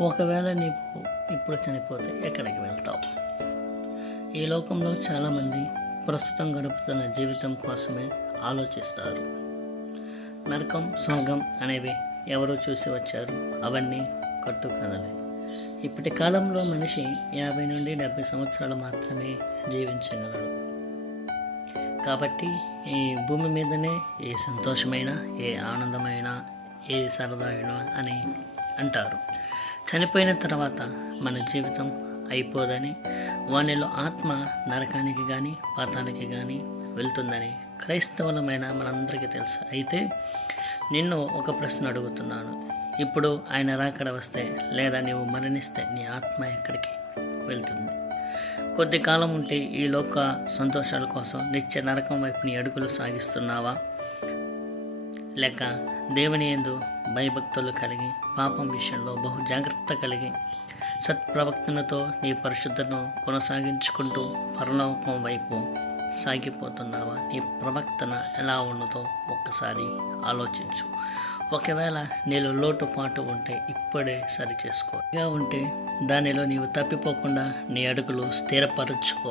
ఒకవేళ నీవు ఇప్పుడు చనిపోతే ఎక్కడికి వెళ్తావు? ఈ లోకంలో చాలామంది ప్రస్తుతం గడుపుతున్న జీవితం కోసమే ఆలోచిస్తారు. నరకం స్వర్గం అనేవి ఎవరో చూసి వచ్చారు. అవన్నీ కట్టు కథలే ఇప్పటి కాలంలో మనిషి యాభై నుండి డెబ్బై సంవత్సరాలు మాత్రమే జీవించగలడు. కాబట్టి ఈ భూమి మీదనే ఏ సంతోషమైన ఏ ఆనందమైన ఏ సరదామైన అని అంటారు. చనిపోయిన తర్వాత మన జీవితం అయిపోదని వానిలో ఆత్మ నరకానికి కానీ పాతానికి కానీ వెళ్తుందని క్రైస్తవులమైన మనందరికీ తెలుసు. అయితే నిన్ను ఒక ప్రశ్న అడుగుతున్నాను. ఇప్పుడు ఆయన రాకడ వస్తే లేదా నీవు మరణిస్తే నీ ఆత్మ ఎక్కడికి వెళ్తుంది? కొద్ది కాలం ఉంటే ఈ లోక సంతోషాల కోసం నిత్య నరకం వైపు నీ అడుగులు సాగిస్తున్నావా? లేక దేవుని ఎందు భయభక్తులు కలిగి పాపం విషయంలో బహు జాగ్రత్త కలిగి సత్ప్రవక్తనతో నీ పరిశుద్ధను కొనసాగించుకుంటూ పరలోకం వైపు సాగిపోతున్నావా? నీ ప్రవక్తన ఎలా ఉన్నదో ఒక్కసారి ఆలోచించు. ఒకవేళ నీలో లోటుపాటు ఉంటే ఇప్పుడే సరి చేసుకో ఇలా ఉంటే దానిలో నీవు తప్పిపోకుండా నీ అడుగులు స్థిరపరచుకో.